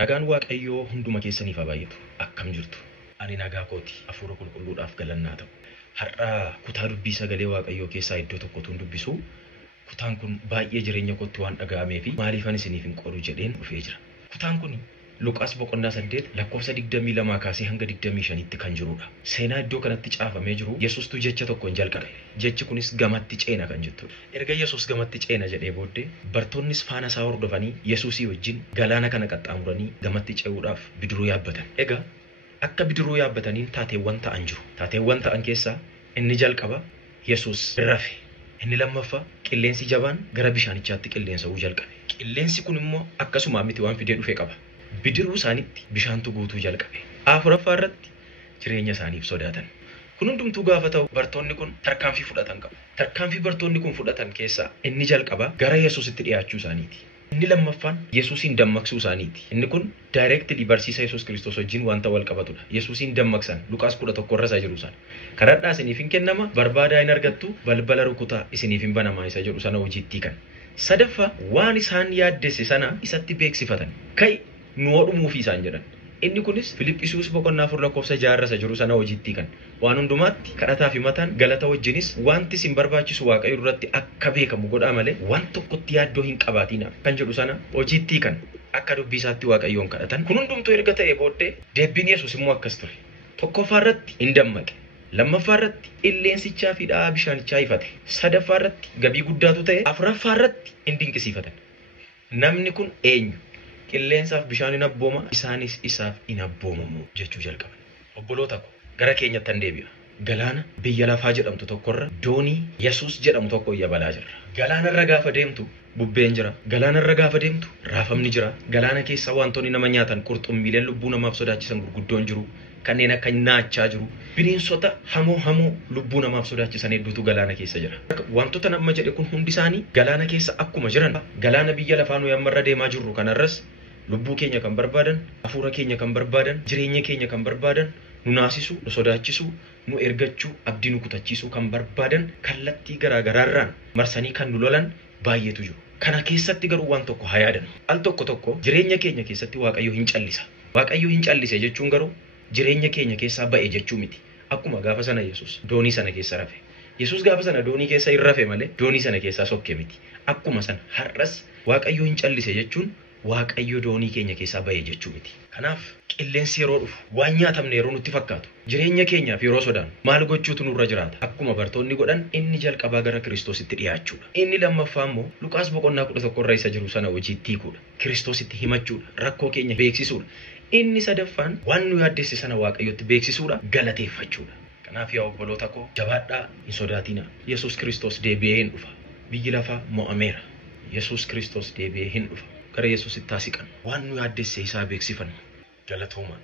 Nagaan Waaqayyoo hunduma keessaniif haa baay'atu. Akkam jirtu? Ani nagaa kooti. Hafuura qulqulluudhaaf galannaa ta'u. Har'a kutaa dubbii sagalee Waaqayyoo keessaa iddoo tokkotu dubbisu. Kutaan kun baay'ee jireenya kootti waan dhaga'ameef maaliifan isiniif hin qoodu jedheen dhufee jira. Kutaan kun Luqaas boqonnaa 8 lakkoofsa 22 kaasee hanga 25tti kan jirudha. Seenaa iddoo kanatti caafamee jiru Yesuustuu jecha tokkoon jalqabe. Jechi kunis gamatti ceena kan jettudha. Erga Yesuus gamatti ceena jedhee booddee bartoonnis faana isaa hordofanii Yesuusii wajjin galaana kana qaxxaamuranii gamatti ce'uudhaaf bidiruu yaabbatan. Egaa akka bidiruu yaabbataniin taateewwan ta'an jiru. Taateewwan ta'an keessaa inni jalqaba Yesuus rafe. Inni lammaffaa qilleensi jabaan gara bishaanichaatti qilleensa'uu jalqabe. Qilleensi kun immoo akkasuma miti waan fidee dhufee qaba. Bidiruu isaaniitti bishaantu guutuu jalqabe. Afuraffaa irratti jireenya isaaniif sodaatan. Kun hundumtuu gaafa ta'u bartoonni kun tarkaanfii fudhatan qabu. Tarkaanfii bartoonni kun fudhatan keessaa inni jalqaba gara Yesuusitti dhiyaachuu isaaniiti. Inni lammaffaan Yesuusin dammaqsuu isaaniiti. Inni kun directly barsiisa Yesuus Kiristoos wajjin wanta wal qabatudha. Yesuusin dammaqsan Luqaas 11 irra isaa jiru sana. Kadhadhaa isiniif hin kennama, barbaadaa hin argattu, balbala rukutaa isiniif hin banamaa isa jedhu sana hojiitti kan. Sadaffaa waan isaan yaaddesse sana isatti beeksifatan. Kai nu hodhumuufi isaan jedhan. Inni kunis Filiphisius boqonnaa 4 lakkoofsa 6 irra jiru sana hojiitti kan. Waan hundumaatti kadhataa fi mataan galata wajjinis wanti isin barbaachisu Waaqayyo duratti akka beekamu godhaa malee waan tokkotti yaaddoo hin qabaatina kan jedhu sana hojiitti kan. Akka dubbii isaatti Waaqayyoon kadhatan. Kun hundumtuu erga ta'ee booddee deebiin Yesuus immoo akkas ture. Tokkoffaa irratti hin dammaqe. Lammaffaa irratti qilleensichaa fi dha'aa bishaanichaa ifate. Sadaffaa irratti gabii guddaatu ta'e. Afuraffaa irratti hin dinqisiifatan. Namni kun eenyu? Qilleensaaf bishaan hin abbooma, isaanis isaaf hin abboomamu jechuu jalqaban. Obboloota ko gara keenyatti han deebi'a. Galaana biyya lafaa jedhamtu tokkorra doonii Yesuus jedhamu tokko yabalaa jirra. Galaana irra gaafa deemtu bubbeen jira. Galaana irra gaafa deemtu raafamni jira. Galaana keessa wantoonni nama nyaatan qurxummiileen lubbuu namaaf sodaachisan gurguddoon jiru. Kanneen akka naachaa jiru. Bineensota hamoo lubbuu namaaf sodaachisan hedduutu galaana keessa jira. Wantoota nama jedhe kun hundi isaanii galaana keessa akkuma jiran. Galaana biyya lafaa nuyi ammarra deemaa jirru kanarras lubbuu keenya kan barbaadan, hafuura keenya kan barbaadan, jireenya keenya kan barbaadan, nu naasisuu, nu sodaachisuu, nu ergachuu, abdii nu kutachiisuu kan barbaadan kallattii garaagaraarraan marsanii kan nu lolan baay'eetu jiru. Kana keessatti garuu waan tokko haa yaadannu. Al tokko jireenya keenya keessatti Waaqayyo hin callisa. Waaqayyo hin callise jechuun garuu jireenya keenya keessaa ba'e jechuu miti. Akkuma gaafa sana Yesuus doonii sana keessa rafe. Yesuus gaafa sana doonii keessa hin rafe malee doonii sana keessaa sokke miti. Akkuma sana har'as Waaqayyo hin callise jechuun Waaqayyo doonii keenya keessaa ba'e jechuu miti. Kanaaf qilleensi yeroo dhufu waan nyaatamne yeroo nutti fakkaatu jireenya keenyaaf yeroo sodaannu maal gochuutu nurra jiraata? Akkuma bartoonni godhan inni jalqabaa gara Kiristoositti dhiyaachuudha. Inni lammaffaa immoo Luqaas boqonnaa 11 irra isa jiru sana hojiitti hiikuudha. Kiristoositti himachuudha. Rakkoo keenya beeksisuudha. Inni sadaffaan waan nu yaaddesse sana Waaqayyotti beeksisuudha, galateeffachuudha. Kanaaf yaa obboloota koo jabaadhaa, hin sodaatina. Yesuus Kiristoos deebi'ee hin dhufa. Biyyi lafaa mo'ameera. Yesuus Kiristoos deebi'ee hin dhufa. Gara Yesuusitti taasiqan waan nu yaaddesse isaa beeksifannu. Galatoomaa.